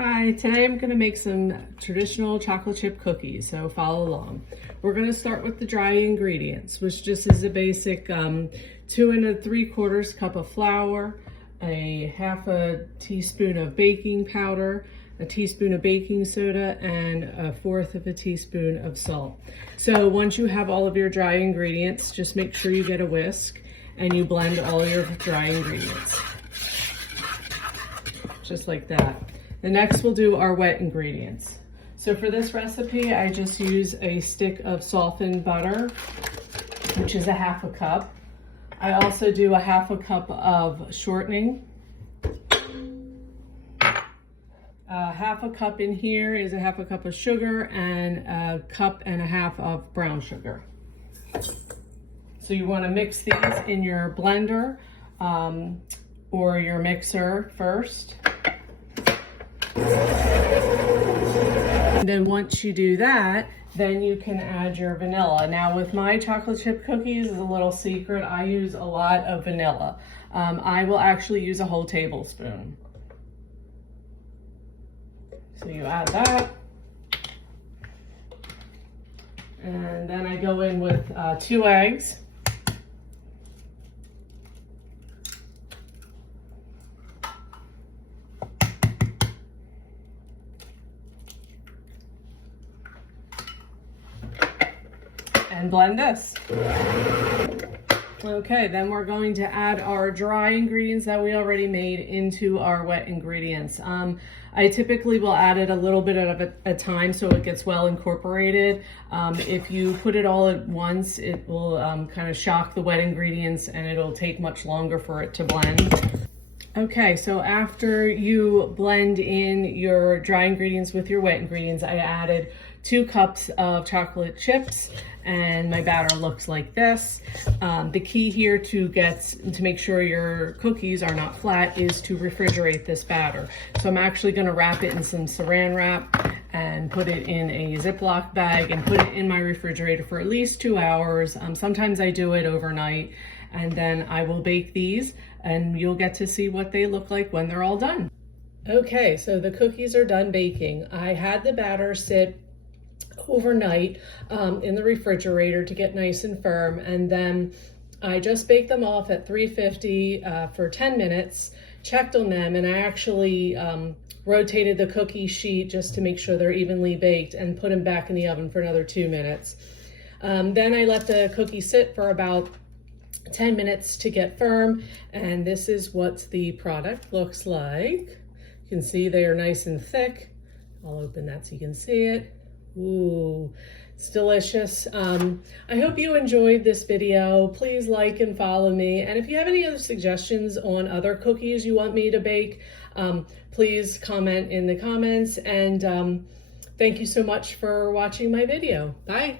Hi, today I'm going to make some traditional chocolate chip cookies, so follow along. We're going to start with the dry ingredients, which just is a basic 2 3/4 cup of flour, a half a teaspoon of baking powder, a teaspoon of baking soda, and a 1/4 of a teaspoon of salt. So once you have all of your dry ingredients, just make sure you get a whisk and you blend all your dry ingredients. Just like that. The next we'll do our wet ingredients. So for this recipe, I just use a stick of softened butter, which is a half a cup. I also do a half a cup of shortening. Half a cup in here is a half a cup of sugar and a cup and a half of brown sugar. So you want to mix these in your blender or your mixer first. And then once you do that, then you can add your vanilla. Now with my chocolate chip cookies, is a little secret, I use a lot of vanilla. I will actually use a whole tablespoon. So you add that. And then I go in with 2 eggs. And blend this. Okay, then we're going to add our dry ingredients that we already made into our wet ingredients. I typically will add it a little bit at a time so it gets well incorporated. If you put it all at once, it will kind of shock the wet ingredients and it'll take much longer for it to blend. Okay, so after you blend in your dry ingredients with your wet ingredients, I added 2 cups of chocolate chips and my batter looks like this. The key here to make sure your cookies are not flat is to refrigerate this batter. So I'm actually gonna wrap it in some saran wrap and put it in a Ziploc bag and put it in my refrigerator for at least 2 hours. Sometimes I do it overnight, and then I will bake these and you'll get to see what they look like when they're all done. Okay, so the cookies are done baking. I had the batter sit overnight in the refrigerator to get nice and firm, and then I just baked them off at 350 for 10 minutes, checked on them, and I actually rotated the cookie sheet just to make sure they're evenly baked and put them back in the oven for another 2 minutes. Then I let the cookie sit for about 10 minutes to get firm, and this is what the product looks like. You can see they are nice and thick. I'll open that so you can see it. Ooh, it's delicious. I hope you enjoyed this video. Please like and follow me. And if you have any other suggestions on other cookies you want me to bake, please comment in the comments. And thank you so much for watching my video. Bye.